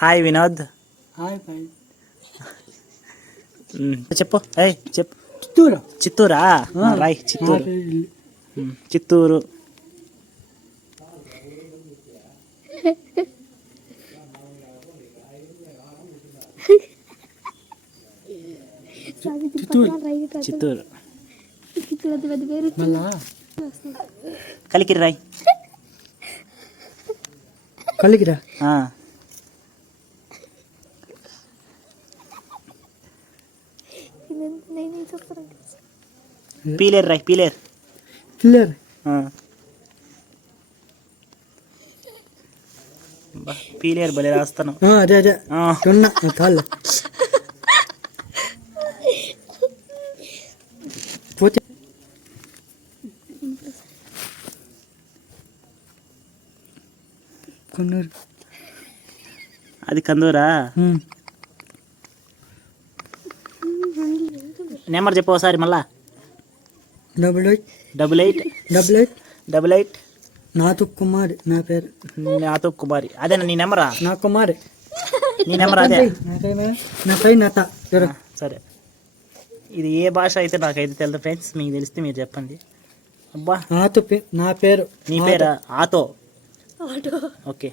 Hi Vinod. Hi boy. చెప్పు. చెప్పు. చిత్తూరు. చిత్తూరా? రాయ్ చిత్తూరు. చిత్తూరు. చిత్తూరు. కలికిరి రాయ్. కలికిరా. పీలేరు రాయ్. పీలేరు. పిల్లర్. పీలేరు భలే రాస్తాను. అదే అదే కాళ్ళు పోతే కొన్నూరు. అది కందూరా? నెంబర్ చెప్పు ఒకసారి మళ్ళా. 88 నాతో కుమారి నా పేరు. నాతో కుమారి. అదేనా నీ నెంబరా? నా కుమారి. నీ నెంబర్ అదే. సరే. ఇది ఏ భాష అయితే నాకైతే తెలియదు ఫ్రెండ్స్, మీకు తెలిస్తే మీరు చెప్పండి. అబ్బా నా పేరు. నీ పేరా? ఆటో. ఓకే.